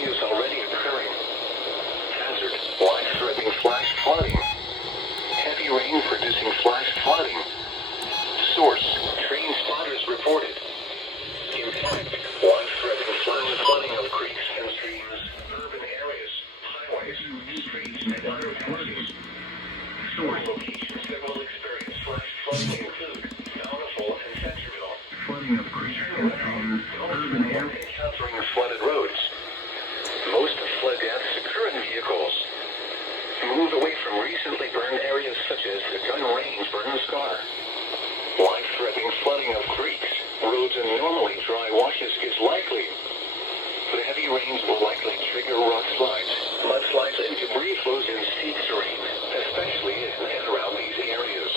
areas already occurring. Hazard, life-threatening flash flooding. Heavy rain producing flash flooding. Source, train spotters reported. Impact, life-threatening flash flooding of creeks and streams, urban areas, highways, streets, and other places. Source, locations that will experience flash flooding include Bountiful and Centerville. Flooding of creeks and streams, urban areas, encountering flooded roads. Most flood deaths occur in vehicles. Move away from recently burned areas such as the Gun Range Burn Scar. Life-threatening flooding of creeks, roads, and normally dry washes is likely. The heavy rains will likely trigger rock slides, mudslides, and debris flows in steep terrain, especially in and around these areas.